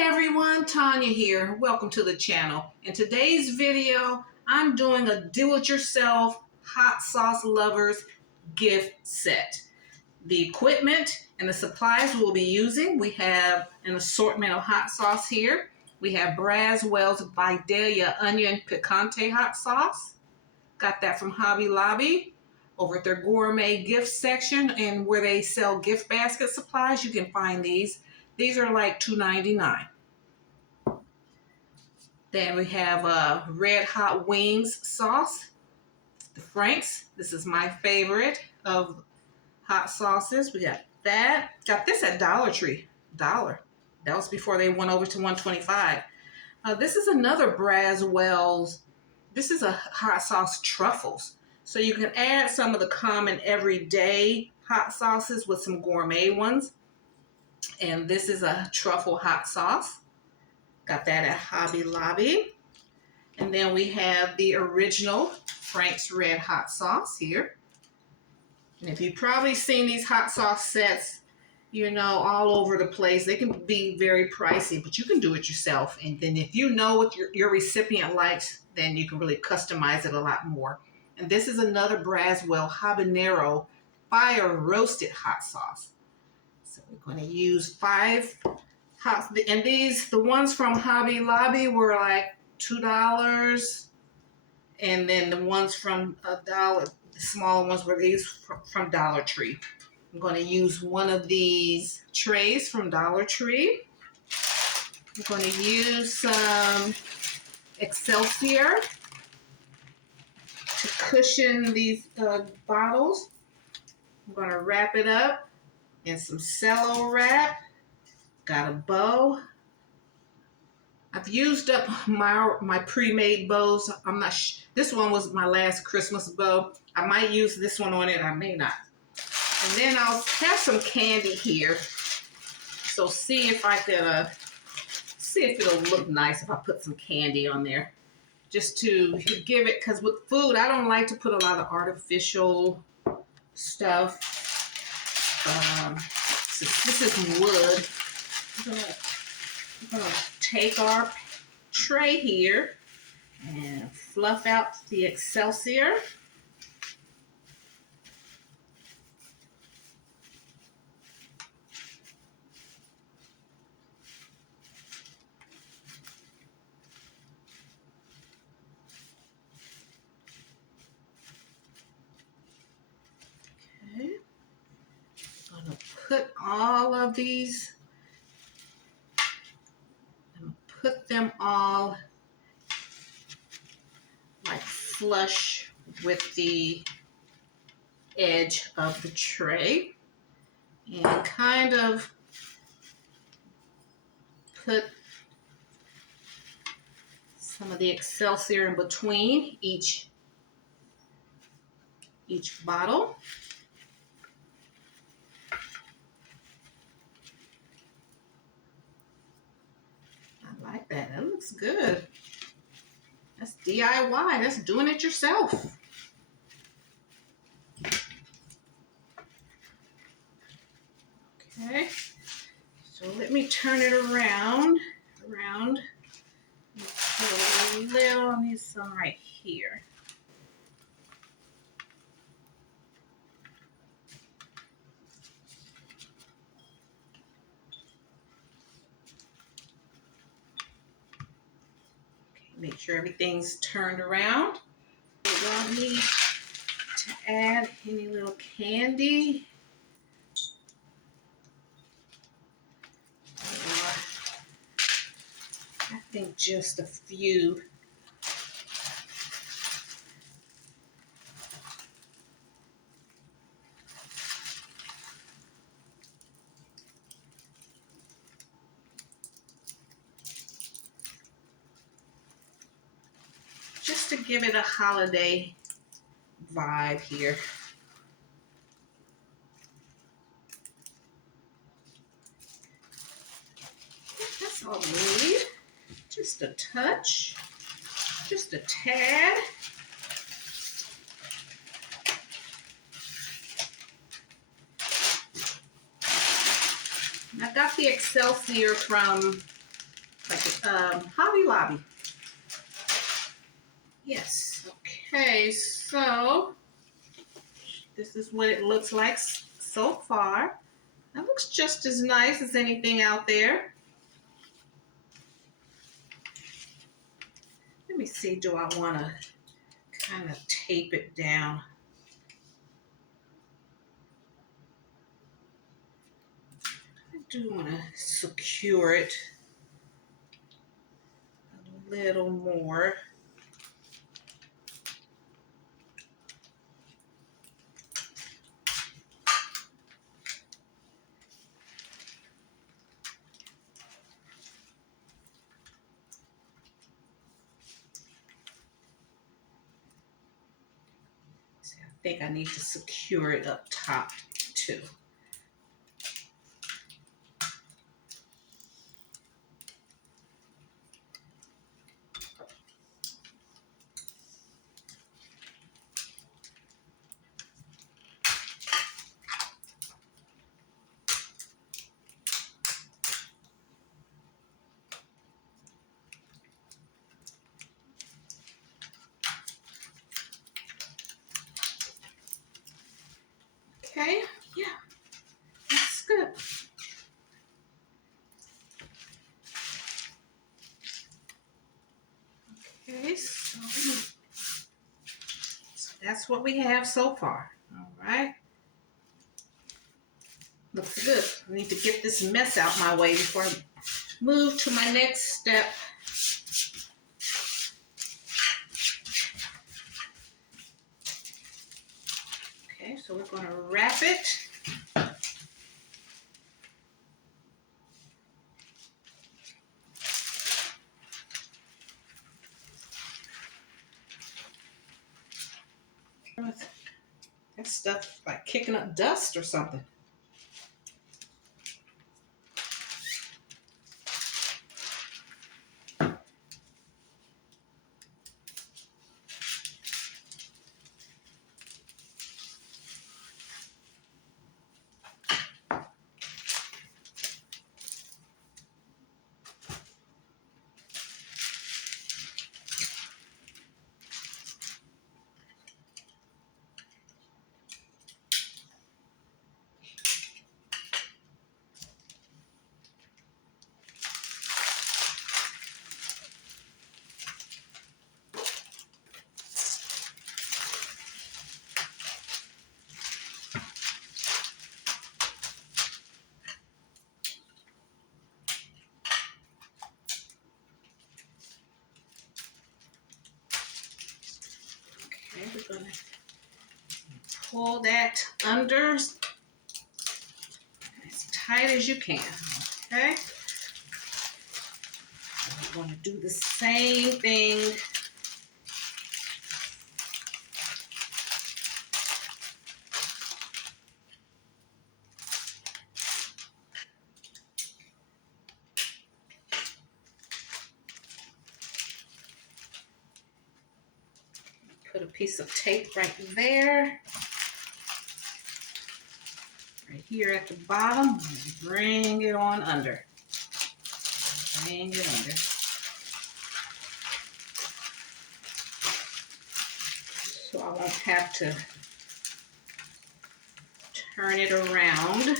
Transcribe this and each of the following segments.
Hi everyone, Tanya here. Welcome to the channel. In today's video, I'm doing a do-it-yourself hot sauce lovers gift set. The equipment and the supplies we'll be using, we have an assortment of hot sauce here. We have Braswell's Vidalia Onion Picante hot sauce. Got that from Hobby Lobby. Over at their Gourmet gift section and where they sell gift basket supplies, you can find these. These are like $2.99. Then we have red hot wings sauce, the Frank's. This is my favorite of hot sauces. We got that. Got this at Dollar Tree. $1. That was before they went over to $1.25. This is another Braswell's. This is a hot sauce truffles. So you can add some of the common everyday hot sauces with some gourmet ones. And this is a truffle hot sauce. Got that at Hobby Lobby. And then we have the original Frank's Red Hot Sauce here. And if you've probably seen these hot sauce sets, you know, all over the place, they can be very pricey, but you can do it yourself. And then if you know what your recipient likes, then you can really customize it a lot more. And this is another Braswell Habanero Fire Roasted Hot Sauce. So we're going to use 5 hot, and these, the ones from Hobby Lobby were like $2. And then the ones from $1, the smaller ones were these from Dollar Tree. I'm going to use one of these trays from Dollar Tree. I'm going to use some Excelsior to cushion these bottles. I'm going to wrap it up in some cello wrap. Got a bow. I've used up my pre-made bows. I'm not. This one was my last Christmas bow. I might use this one on it. I may not. And then I'll have some candy here. So see if I could see if it'll look nice if I put some candy on there. Just to give it, because with food, I don't like to put a lot of artificial stuff. So this is wood. I'm going to take our tray here and fluff out the Excelsior. Okay. I'm going to put all of these. Put them all like flush with the edge of the tray and kind of put some of the Excelsior in between each bottle. I like that. That looks good. That's DIY. That's doing it yourself. Okay. So let me turn it around. Put a little, I need some right here. Make sure everything's turned around. You don't need to add any little candy. I think just a few. Just to give it a holiday vibe here. That's all we need. Just a touch, just a tad. I got the Excelsior from like Hobby Lobby. Yes. Okay, so this is what it looks like so far. That looks just as nice as anything out there. Let me see, do I want to kind of tape it down? I do want to secure it a little more. I think I need to secure it up top too. Okay, yeah, that's good. Okay, so that's what we have so far. All right. Looks good. I need to get this mess out my way before I move to my next step. Okay, so we're going to wrap it. That stuff like kicking up dust or something. Okay, we're going to pull that under as tight as you can. Okay. We're going to do the same thing. Put a piece of tape right there. Right here at the bottom. Bring it on under. Bring it under. So I won't have to turn it around.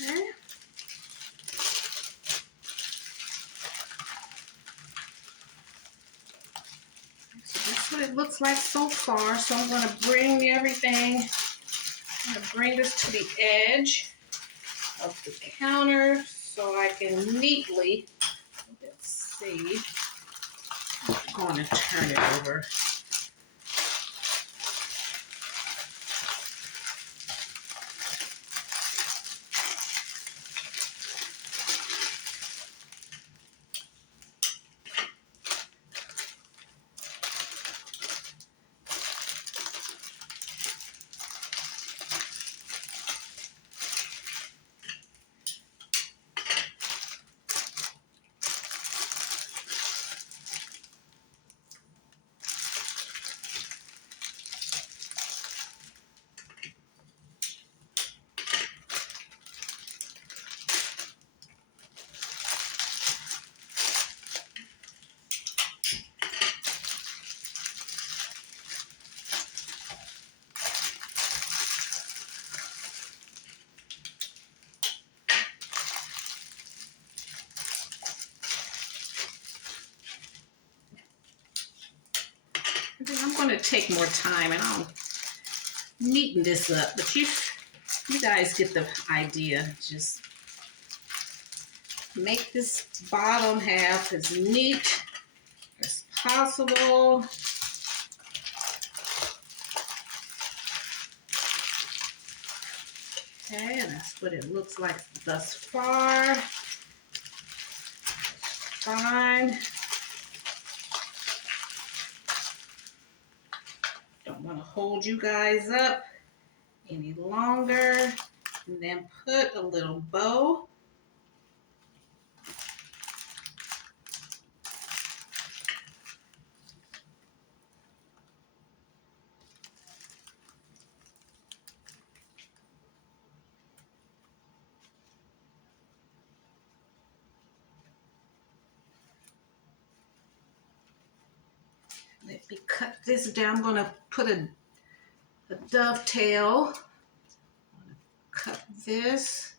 Okay. So that's what it looks like so far. So I'm going to bring everything, I'm going to bring this to the edge of the counter so I can neatly, let's see, I'm going to turn it over. to take more time, and I'll neaten this up. But you guys get the idea. Just make this bottom half as neat as possible. Okay, and that's what it looks like thus far. Fine. Don't want to hold you guys up any longer. And then put a little bow. Let me cut this down. I'm going to put a dovetail. Cut this.